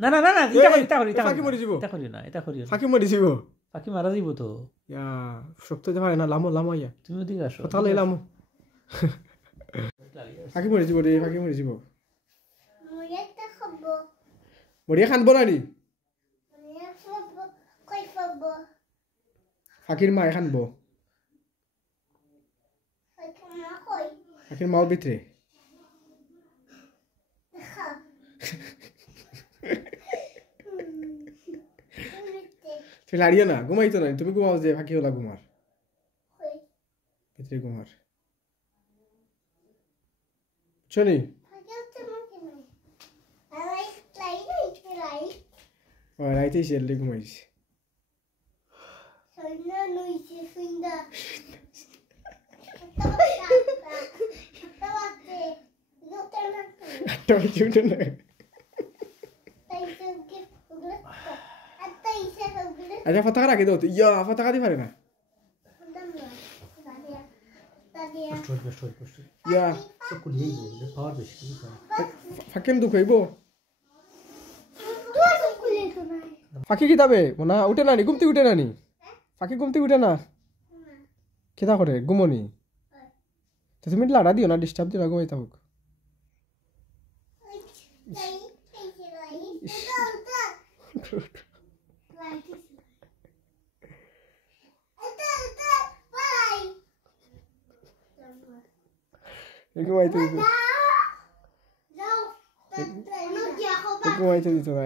না না না না ফাঁকি মরি যাব এটা করি না এটা করি না ফাঁকি মরি যাব ফাঁকি মারা যাব তো ইয়া সপ্তাহে পারে না লামো ইয়া তুমি ওদিকে আসো কথা লই লামো ফাঁকি মরি যাব রে ফাঁকি মরি যাব মরিয়াটা খাবো মরিয়া খানব না নি মরিয়া খাবো কই খাবো ফাঁকির মা খানব কই খানা কই ফাঁকির মার ভিতরে দেখা তুমি লাড়িও না ঘুমাইতো না তুমি ঘুমাও যে ফাঁকি হলা ঘুমার কই ভিতরে ঘুমার চনি ফাগেতে মকে নাই আই লাই ও রাইতে শেলে ঘুমাইছ সৈনা নইছে সৈনা তাওয়াতে লোকটা তো চুটে না তাইছে কি ওগুলো আতাইছে ওগুলো আচ্ছা ফটাকা রাখি দাও ইয়া ফটাকা দি পারে না ইয়া ফাঁকিম দুঃখ হইব ফাঁকি কিতাবে না উঠে না নি ঘুমতে উঠে না নি ফাঁকি ঘুমতে উঠে না কেতা করে ঘুমনি তো তুমি লাড়া দিও না ডিস্টার্ব দিও না ঘুমাই থাকুক ঘুমাইতে দিত ঘুমাইতে দিত না